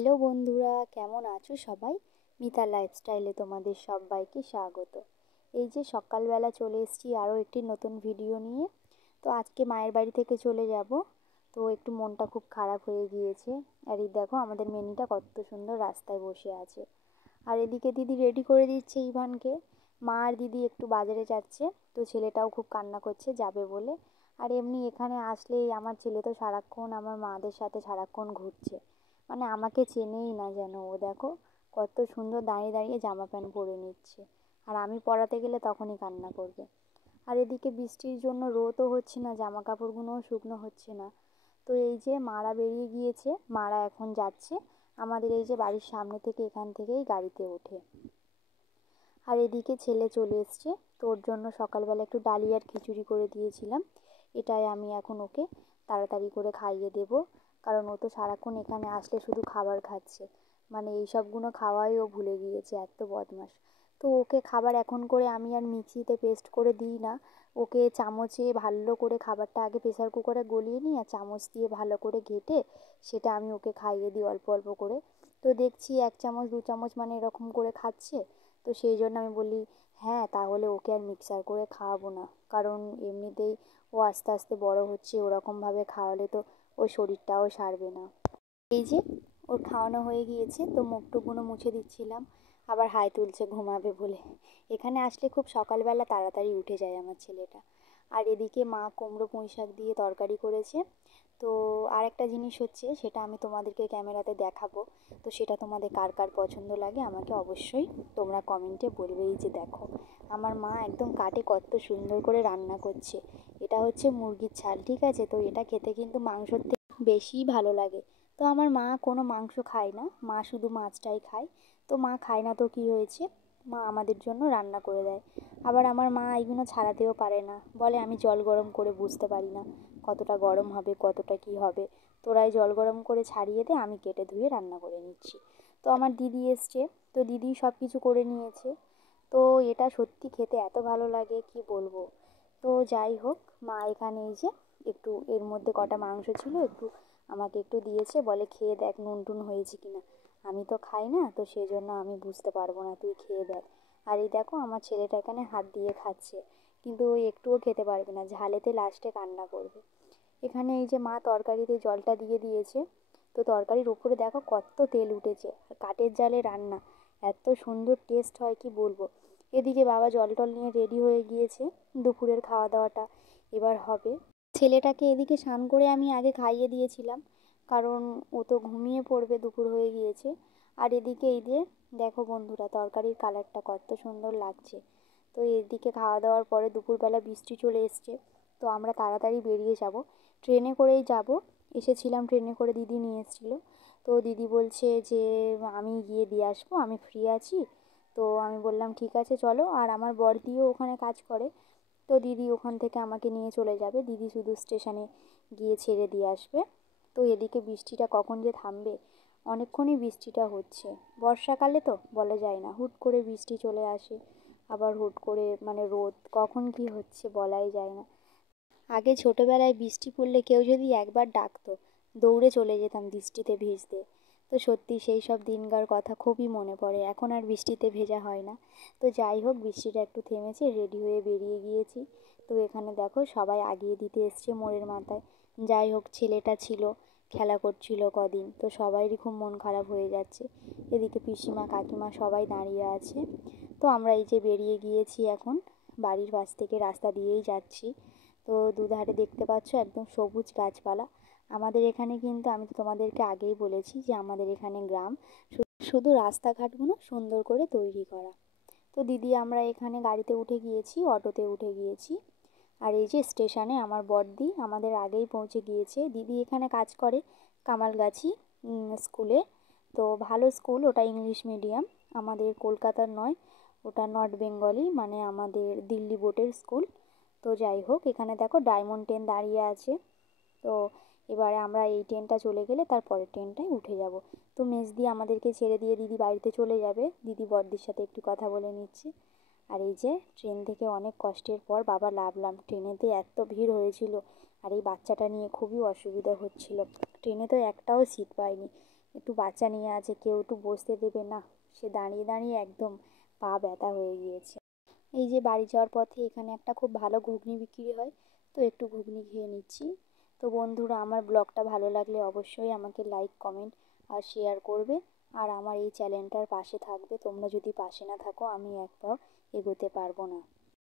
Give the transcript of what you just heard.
Hello বন্ধুরা, কেমন আছো সবাই? মিতা লাইফস্টাইলে তোমাদের সবাইকে স্বাগত। এই যে সকালবেলা চলে এসেছি আরও একটি নতুন ভিডিও নিয়ে। তো আজকে মায়ের বাড়ি থেকে চলে যাব, তো একটু মনটা খুব খারাপ হয়ে গিয়েছে। আর এই দেখো আমাদের মেনিটা কত সুন্দর রাস্তায় বসে আছে। আর এদিকে দিদি রেডি করে দিচ্ছে ইভানকে। মা আর দিদি একটু বাজারে যাচ্ছে, তো ছেলেটাও খুব কান্না করছে যাবে বলে। আর এমনি এখানে আসলেই আমার ছেলে তো সারাক্ষণ আমার মাদের সাথে সারাক্ষণ ঘুরছে, মানে আমাকে চেনেই না যেন। ও দেখো কত সুন্দর দাঁড়িয়ে দাঁড়িয়ে জামা প্যান্ট পরে নিচ্ছে, আর আমি পরাতে গেলে তখনই কান্না করবে। আর এদিকে বৃষ্টির জন্য রোদও হচ্ছে না, জামা কাপড়গুলোও শুকনো হচ্ছে না। তো এই যে মারা বেরিয়ে গিয়েছে, মারা এখন যাচ্ছে আমাদের এই যে বাড়ির সামনে থেকে, এখান থেকেই গাড়িতে ওঠে। আর এদিকে ছেলে চলে এসছে, তো ওর জন্য সকালবেলা একটু ডালিয়ার খিচুড়ি করে দিয়েছিলাম। এটাই আমি এখন ওকে তাড়াতাড়ি করে খাইয়ে দেব, কারণ ও তো সারাক্ষণ এখানে আসলে শুধু খাবার খাচ্ছে, মানে এই সবগুলো খাওয়াই ও ভুলে গিয়েছে, এত বদমাশ। তো ওকে খাবার এখন করে আমি আর মিক্সিতে পেস্ট করে দিই না, ওকে চামচে ভালো করে খাবারটা আগে প্রেসার কুকারে গলিয়ে নিই, আর চামচ দিয়ে ভালো করে ঘেঁটে সেটা আমি ওকে খাইয়ে দিই অল্প অল্প করে। তো দেখছি 1 চামচ 2 চামচ মানে এরকম করে খাচ্ছে। তো সেই জন্য আমি বলি, হ্যাঁ তাহলে ওকে আর মিক্সার করে খাওয়াবো না, কারণ এমনিতেই ও আস্তে আস্তে বড় হচ্ছে, ওরকমভাবে খাওয়ালে তো ওর শরীরটাও সারবে না। এই যে ওর খাওয়ানো হয়ে গিয়েছে, তো মুখটুকুনো মুছে দিচ্ছিলাম, আবার হাই তুলছে ঘুমাবে বলে। এখানে আসলে খুব সকালবেলা তাড়াতাড়ি উঠে যায় আমার ছেলেটা। আর এদিকে মা কুমড়ো পুঁই শাক দিয়ে তরকারি করেছে। তো আর একটা জিনিস হচ্ছে, সেটা আমি তোমাদেরকে ক্যামেরাতে দেখাবো, তো সেটা তোমাদের কার কার পছন্দ লাগে আমাকে অবশ্যই তোমরা কমেন্টে বলবেই। যে দেখো আমার মা একদম কাটে কত সুন্দর করে রান্না করছে। এটা হচ্ছে মুরগির ছাল, ঠিক আছে? তো এটা খেতে কিন্তু মাংসর থেকে বেশিই ভালো লাগে। তো আমার মা কোনো মাংস খায় না, মা শুধু মাছটাই খায়। তো মা খায় না তো কী হয়েছে, মা আমাদের জন্য রান্না করে দেয়। আবার আমার মা এইগুলো ছাড়াতেও পারে না, বলে আমি জল গরম করে বুঝতে পারি না কতটা গরম হবে কতটা কি হবে, তোরাই জল গরম করে ছাড়িয়ে দে, আমি কেটে ধুয়ে রান্না করে নিচ্ছি। তো আমার দিদি এসছে, তো দিদি সব কিছু করে নিয়েছে। তো এটা সত্যি খেতে এত ভালো লাগে কি বলবো। তো যাই হোক, মা এখানে এই যে একটু এর মধ্যে কটা মাংস ছিল, একটু আমাকে একটু দিয়েছে, বলে খেয়ে দেখ নুন টুন হয়েছে কিনা। আমি তো খাই না, তো সেই জন্য আমি বুঝতে পারবো না, তুই খেয়ে দেখ। আর এই দেখো আমার ছেলেটা এখানে হাত দিয়ে খাচ্ছে, কিন্তু ওই একটুও খেতে পারবে না, ঝালেতে লাস্টে কান্না করবে। এখানে এই যে মা তরকারিতে জলটা দিয়ে দিয়েছে, তো তরকারির উপরে দেখো কত তেল উঠেছে, আর কাঠের জালে রান্না, এত সুন্দর টেস্ট হয় কি বলবো। এদিকে বাবা জল টল নিয়ে রেডি হয়ে গিয়েছে, দুপুরের খাওয়া দাওয়াটা এবার হবে। ছেলেটাকে এদিকে স্নান করে আমি আগে খাইয়ে দিয়েছিলাম, কারণ ও তো ঘুমিয়ে পড়বে, দুপুর হয়ে গিয়েছে। আর এদিকে এই যে দেখো বন্ধুরা, তরকারির কালারটা কত সুন্দর লাগছে। তো এদিকে খাওয়া দাওয়ার পরে দুপুরবেলা বৃষ্টি চলে এসছে, তো আমরা তাড়াতাড়ি বেরিয়ে যাব, ট্রেনে করেই যাব। এসেছিলাম ট্রেনে করে, দিদি নিয়ে এসেছিলো। তো দিদি বলছে যে আমি গিয়ে দিয়ে আসবো, আমি ফ্রি আছি। তো আমি বললাম ঠিক আছে চলো, আর আমার বড়দিও ওখানে কাজ করে, তো দিদি ওখান থেকে আমাকে নিয়ে চলে যাবে, দিদি শুধু স্টেশনে গিয়ে ছেড়ে দিয়ে আসবে। তো এদিকে বৃষ্টিটা কখন যে থামবে, অনেকক্ষণই বৃষ্টিটা হচ্ছে। বর্ষাকালে তো বলা যায় না, হুট করে বৃষ্টি চলে আসে, আবার হুট করে মানে রোদ, কখন কি হচ্ছে বলাই যায় না। আগে ছোটোবেলায় বৃষ্টি পড়লে কেউ যদি একবার ডাকতো, দৌড়ে চলে যেতাম বৃষ্টিতে ভিজতে। তো সত্যি সেই সব দিনকার কথা খুবই মনে পড়ে, এখন আর বৃষ্টিতে ভেজা হয় না। তো যাই হোক, বৃষ্টিটা একটু থেমেছে, রেডি হয়ে বেরিয়ে গিয়েছি। তো এখানে দেখো সবাই আগিয়ে দিতে এসছে মোড়ের মাথায়। যাই হোক, ছেলেটা ছিল, খেলা করছিল কদিন, তো সবাইরই খুব মন খারাপ হয়ে যাচ্ছে। এদিকে পিসিমা কাকিমা সবাই দাঁড়িয়ে আছে। তো আমরা এই যে বেরিয়ে গিয়েছি এখন, বাড়ির পাশ থেকে রাস্তা দিয়েই যাচ্ছি। তো দুধারে দেখতে পাচ্ছ একদম সবুজ গাছপালা। আমাদের এখানে কিন্তু, আমি তো তোমাদেরকে আগেই বলেছি যে আমাদের এখানে গ্রাম, শুধু রাস্তাঘাটগুলো সুন্দর করে তৈরি করা। তো দিদি আমরা এখানে গাড়িতে উঠে গিয়েছি, অটোতে উঠে গিয়েছি। আর এই যে স্টেশনে আমার বড়দি আমাদের আগেই পৌঁছে গিয়েছে। দিদি এখানে কাজ করে কামালগাছি স্কুলে। তো ভালো স্কুল, ওটা ইংলিশ মিডিয়াম, আমাদের কলকাতার নয়, ওটা নর্থ বেঙ্গলি, মানে আমাদের দিল্লি বোর্ডের স্কুল। তো যাই হোক, এখানে দেখো ডায়মন্ড ট্রেন দাঁড়িয়ে আছে। তো এবারে আমরা এই ট্রেনটা চলে গেলে তারপরের ট্রেনটায় উঠে যাব। তো মেজদি আমাদেরকে ছেড়ে দিয়ে দিদি বাড়িতে চলে যাবে, দিদি বড়দির সাথে একটু কথা বলে নিচ্ছে। আর এই যে ট্রেন থেকে অনেক কষ্টের পর বাবা নামলাম, ট্রেনেতে এত ভিড় হয়েছিল, আর এই বাচ্চাটা নিয়ে খুবই অসুবিধা হচ্ছিল, ট্রেনে তো একটাও সিট পাইনি। একটু বাচ্চা নিয়ে আছে, কেউ একটু বসতে দেবে না, সে দাঁড়িয়ে দাঁড়িয়ে একদম পা ব্যথা হয়ে গিয়েছে। এই যে বাড়ি যাওয়ার পথে এখানে একটা খুব ভালো ঘুগনি বিক্রি হয়, তো একটু ঘুগনি খেয়ে নিচ্ছি। তো বন্ধুরা, আমার ব্লগটা ভালো লাগলে অবশ্যই আমাকে লাইক, কমেন্ট আর শেয়ার করবে, আর আমার এই চ্যানেলটার পাশে থাকবে। তোমরা যদি পাশে না থাকো আমি এক পাও এগোতে পারবো না।